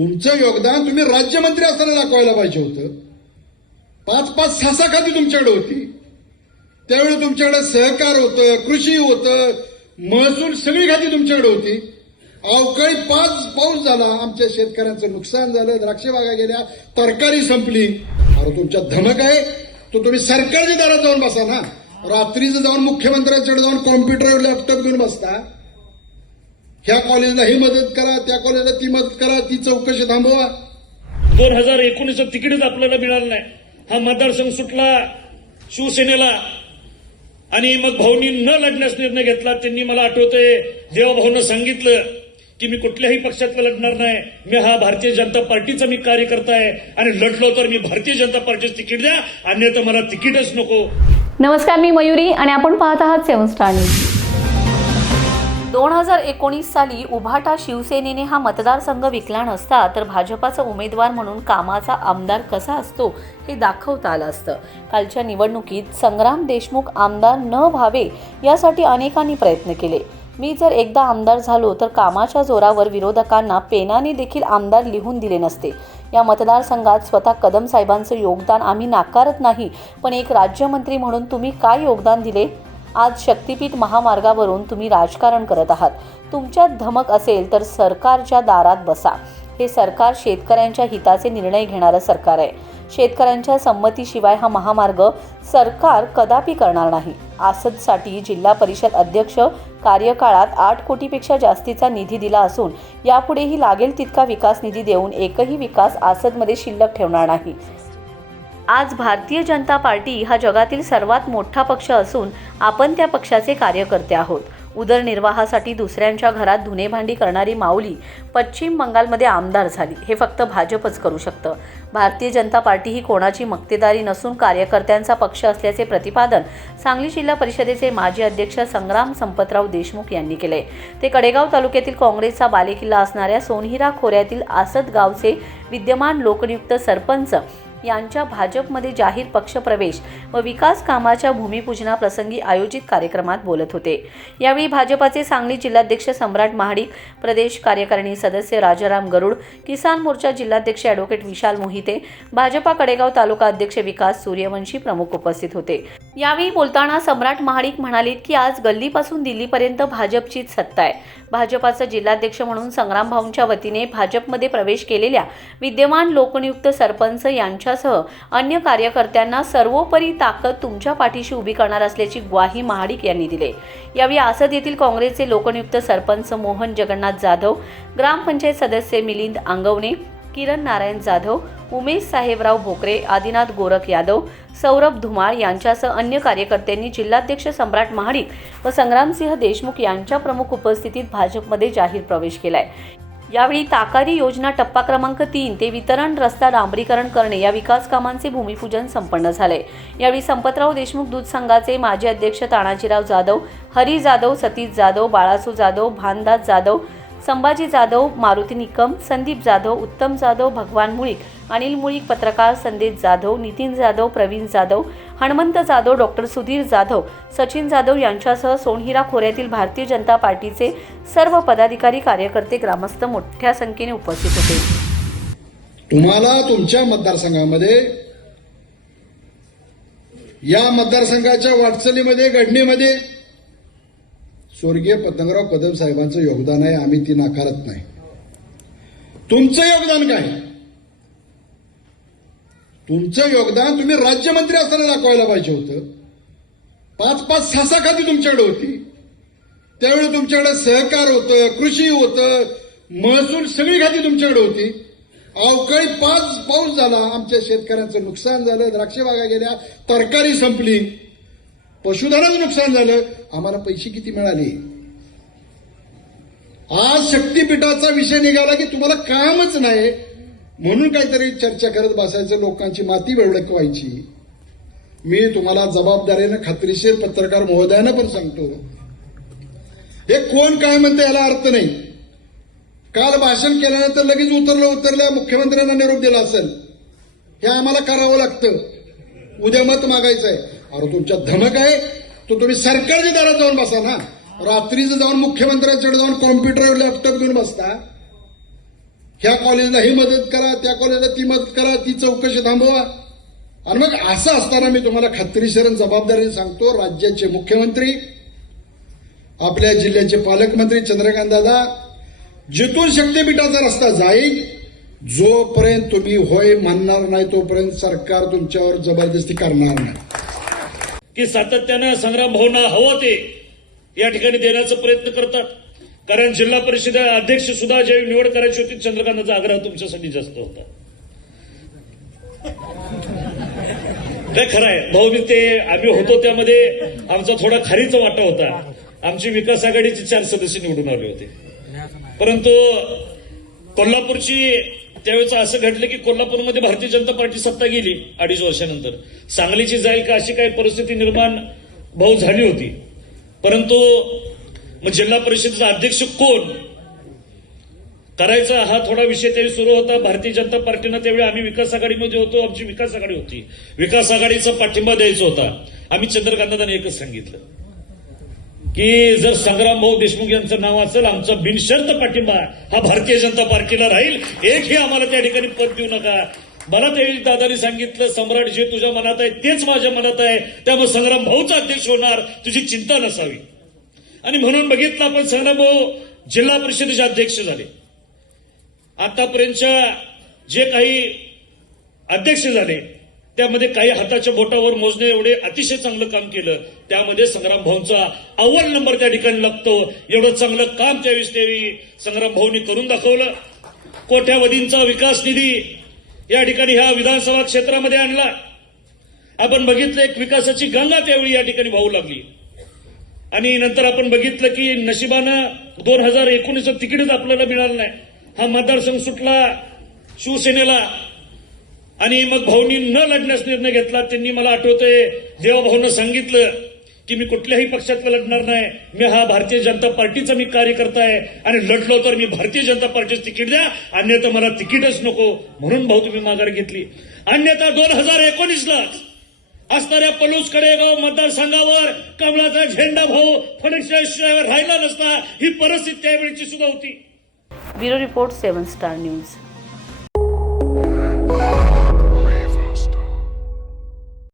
तुमचं योगदान तुम्ही राज्यमंत्री असताना दाखवायला पाहिजे होतं. 5-5, 6-6 खाती तुमच्याकडे होती. त्यावेळी तुमच्याकडे सहकार होतं, कृषी होतं, महसूल सगळी खाती तुमच्याकडे होती. अवकाळी 5 पाऊस झाला, आमच्या शेतकऱ्यांचं नुकसान झालं, द्राक्ष बागा गेल्या, तरकारी संपली. अरे तुमच्या धमक आहे तो तुम्ही सरकारच्या दारात जाऊन बसा ना. रात्रीचं जाऊन मुख्यमंत्र्यांकडे जाऊन कॉम्प्युटर लॅपटॉप घेऊन बसता. ह्या कॉलेजला ही मदत करा, त्या कॉलेजला ती मदत करा, ती चौकशी थांबवा. 2019चं तिकीटच आपल्याला मिळालं नाही. हा मतदारसंघ सुटला शिवसेनेला आणि मग भाऊंनी न लढण्यास निर्णय घेतला. त्यांनी मला आठवतंय जेव्हा भाऊंना सांगितलं की मी कुठल्याही पक्षात लढणार नाही, मी हा भारतीय जनता पार्टीचा मी कार्यकर्ता आहे आणि लढलो तर मी भारतीय जनता पार्टीचं तिकीट द्या, अन्यथा मला तिकीटच नको. नमस्कार, मी मयुरी आणि आपण पाहत आहात 7 स्टार न्यूज. 2019 साली उभाटा शिवसेनेने हा मतदारसंघ विकला नसता तर भाजपाचा उमेदवार म्हणून कामाचा आमदार कसा असतो हे दाखवता आलं असतं. कालच्या निवडणुकीत संग्राम देशमुख आमदार न व्हावे यासाठी अनेकांनी प्रयत्न केले. मी जर एकदा आमदार झालो तर कामाच्या जोरावर विरोधकांना पेनाने देखील आमदार लिहून दिले नसते. या मतदारसंघात स्वतः कदम साहेबांचं योगदान आम्ही नाकारत नाही, पण एक राज्यमंत्री म्हणून तुम्ही काय योगदान दिले? आज शक्तीपीठ महामार्गावरून तुम्ही राजकारण करत आहात. तुमच्यात धमक असेल तर सरकारच्या दारात बसा. हे सरकार शेतकऱ्यांच्या हिताचे निर्णय घेणारं सरकार आहे. शेतकऱ्यांच्या संमतीशिवाय हा महामार्ग सरकार कदापि करणार नाही. आसदसाठी जिल्हा परिषद अध्यक्ष कार्यकाळात 8 कोटीपेक्षा जास्तीचा निधी दिला असून यापुढेही लागेल तितका विकास निधी देऊन एकही विकास आसदमध्ये शिल्लक ठेवणार नाही. आज भारतीय जनता पार्टी हा जगातील सर्वात मोठा पक्ष असून आपण त्या पक्षाचे कार्यकर्ते आहोत. उदरनिर्वाहासाठी दुसऱ्यांच्या घरात धुणेभांडी करणारी माऊली पश्चिम बंगालमध्ये आमदार झाली. हे फक्त भाजपच करू शकतं. भारतीय जनता पार्टी ही कोणाची मक्तेदारी नसून कार्यकर्त्यांचा पक्ष असल्याचे प्रतिपादन सांगली जिल्हा परिषदेचे माजी अध्यक्ष संग्राम संपतराव देशमुख यांनी केले. ते कडेगाव तालुक्यातील काँग्रेसचा बालेकिल्ला असणाऱ्या सोनहिरा खोऱ्यातील आसद गावचे विद्यमान लोकनियुक्त सरपंच यांच्या भाजपमध्ये जाहीर पक्षप्रवेश व विकास कामाच्या भूमिपूजनाप्रसंगी आयोजित कार्यक्रमात बोलत होते. यावेळी भाजपाचे सांगली जिल्हाध्यक्ष सम्राट महाडिक, प्रदेश कार्यकारिणी सदस्य राजाराम गरुड, किसान मोर्चा जिल्हाध्यक्ष ॲडव्होकेट विशाल मोहिते, भाजपा कडेगाव तालुका अध्यक्ष विकास सूर्यवंशी प्रमुख उपस्थित होते. यावेळी बोलताना सम्राट महाडिक म्हणाले की आज गल्लीपासून दिल्लीपर्यंत भाजपचीच सत्ता आहे. भाजपाचा जिल्हाध्यक्ष म्हणून संग्राम भाऊंच्या वतीने भाजपमध्ये प्रवेश केलेल्या विद्यमान लोकनियुक्त सरपंच यांच्यासह अन्य कार्यकर्त्यांना सर्वोपरी ताकद तुमच्या पाठीशी उभी करणार असल्याची ग्वाही महाडिक यांनी दिली. यावेळी आसद येथील काँग्रेसचे लोकनियुक्त सरपंच मोहन जगन्नाथ जाधव, ग्रामपंचायत सदस्य मिलिंद आंगवणे, किरण नारायण जाधव, उमेश साहेबराव भोकरे, आदिनाथ गोरख यादव, सौरभ धुमाळ यांच्यासह अन्य कार्यकर्त्यांनी जिल्हाध्यक्ष सम्राट महाडिक व संग्रामसिंह देशमुख यांच्या प्रमुख उपस्थितीत भाजपमध्ये जाहीर प्रवेश केलाय. यावेळी ताकारी योजना टप्पा क्रमांक 3 ते वितरण रस्ता डांबरीकरण करणे या विकास कामांचे भूमिपूजन संपन्न झाले. यावेळी संपतराव देशमुख दूध संघाचे माजी अध्यक्ष तानाजीराव जाधव, हरी जाधव, सतीश जाधव, बाळासू जाधव, भानदास जाधव, संभाजी जाधव, मारुती निकम, संदीप जाधव, उत्तम जाधव, भगवान मुळीक, अनिल मुळीक, पत्रकार संदेश जाधव, नितीन जाधव, प्रवीण जाधव, हनुमंत जाधव, डॉक्टर सुधीर जाधव, सचिन जाधव यांच्यासह सोनहिरा खोऱ्यातील भारतीय जनता पार्टीचे सर्व पदाधिकारी, कार्यकर्ते, ग्रामस्थ मोठ्या संख्येने उपस्थित होते. तुम्हाला तुमच्या मतदारसंघामध्ये, या मतदारसंघाच्या वाटचालीमध्ये, घडणीमध्ये स्वर्गीय पतंगराव कदम साहेबांचं योगदान आहे. आम्ही ती नाकारत नाही. तुमचं योगदान काय? तुमचं योगदान तुम्ही राज्यमंत्री असताना दाखवायला पाहिजे होतं. 5-5, 6-6 खाती तुमच्याकडे होती. त्यावेळी तुमच्याकडे सहकार होतं, कृषी होतं, महसूल सगळी खाती तुमच्याकडे होती. अवकाळी 5 पाऊस झाला, आमच्या शेतकऱ्यांचं नुकसान झालं, द्राक्ष बागा गेल्या, तरकारी संपली, पशुधनाचं नुकसान झालं. आम्हाला पैसे किती मिळाले? आज शक्तीपीठाचा विषय निघाला की तुम्हाला कामच नाही म्हणून काहीतरी चर्चा करत बसायचं, लोकांची माती वेवळकवायची. मी तुम्हाला जबाबदारीनं खात्रीशीर पत्रकार महोदयांना पण सांगतो, हे कोण काय म्हणते याला अर्थ नाही. काल भाषण केल्यानंतर लगेच उतरल्या मुख्यमंत्र्यांना निरोप दिला असेल, हे आम्हाला करावं लागतं. उद्या मत मागायचंय. अरे तुमच्या धमक आहे तो तुम्ही सरकारच्या दारात जाऊन बसा ना. रात्रीचं जाऊन मुख्यमंत्र्यांकडे जाऊन कॉम्प्युटर लॅपटॉप घेऊन बसता. ह्या कॉलेजला ही मदत करा, त्या कॉलेजला ती मदत करा, ती चौकशी थांबवा. आणि मग असं असताना मी तुम्हाला खात्रीशीर जबाबदारीने सांगतो, राज्याचे मुख्यमंत्री, आपल्या जिल्ह्याचे पालकमंत्री चंद्रकांत दादा, जिथून शक्तीपीठाचा रस्ता जाईल, जोपर्यंत तुम्ही होय म्हणणार नाही तोपर्यंत सरकार तुमच्यावर जबरदस्ती करणार नाही. की सातत्यानं संग्राम भाऊंना हवं ते या ठिकाणी देण्याचा प्रयत्न करतात. कारण जिल्हा परिषद अध्यक्ष सुद्धा ज्यावेळी निवड करायची होती, चंद्रकांतचा आग्रह तुमच्यासाठी जास्त होता. काय खरं आहे भाऊ, ते आम्ही होतो त्यामध्ये आमचा थोडा खारीचा वाटा होता. आमची विकास आघाडीचे 4 सदस्य निवडून आले होते. परंतु कोल्हापूरची त्यावेळेस असं घडलं की कोल्हापूरमध्ये भारतीय जनता पार्टी सत्ता गेली 2.5 वर्षानंतर. सांगलीची जाईल का अशी काही परिस्थिती निर्माण भाऊ झाली होती. परंतु मग जिल्हा परिषदेचा अध्यक्ष कोण करायचा हा थोडा विषय त्यावेळी सुरू होता. भारतीय जनता पार्टीनं त्यावेळी, आम्ही विकास आघाडीमध्ये होतो, आमची विकास आघाडी होती, विकास आघाडीचा पाठिंबा द्यायचा होता. आम्ही चंद्रकांतदांनी एकच सांगितलं की जर संग्राम भाऊ देशमुख यांचं नाव असेल, आमचा बिनशर्त पाठिंबा हा भारतीय जनता पार्टीला राहील. एकही आम्हाला त्या ठिकाणी पद देऊ नका. मला त्यावेळी दादानी सांगितलं, सम्राट जे तुझ्या मनात आहे तेच माझ्या मनात आहे, त्यामुळे संग्राम भाऊचा अध्यक्ष होणार, तुझी चिंता नसावी. आणि म्हणून बघितलं आपण, संग्राम भाऊ जिल्हा परिषदेचे अध्यक्ष झाले. आतापर्यंतच्या जे काही अध्यक्ष झाले त्यामध्ये काही हाताच्या बोटावर मोजणे एवढे अतिशय चांगलं काम केलं. त्यामध्ये संग्राम भाऊंचा अव्वल नंबर त्या ठिकाणी लागतो. एवढं चांगलं काम त्यावेळी संग्राम भाऊंनी करून दाखवलं. कोट्यावधींचा विकास निधी या ठिकाणी ह्या विधानसभा क्षेत्रामध्ये आणला. आपण बघितलं, एक विकासाची गंगा त्यावेळी या ठिकाणी वाहू लागली. आणि नंतर आपण बघितलं की नशिबानं 2019चं तिकीटच आपल्याला मिळालं नाही. हा मतदारसंघ सुटला शिवसेनेला. आणि मग भाऊंनी न लढण्यास निर्णय घेतला. त्यांनी, मला आठवतंय, जेव्हा भाऊंना सांगितलं की मी कुठल्याही पक्षातला लढणार नाही, मी हा भारतीय जनता पार्टीचा मी कार्यकर्ता आहे आणि लढलो तर मी भारतीय जनता पार्टीचं तिकीट द्या, अन्यथा मला तिकीटच नको, म्हणून भाऊ तुम्ही माघार घेतली. अन्यथा 2019ला असणाऱ्या पलूस कडेगाव मतदारसंघावर कमळाचा झेंडा भाऊ फडणवीस राहिला नसता, ही परिस्थिती त्यावेळीची सुद्धा होती. Bureau report 7 star news.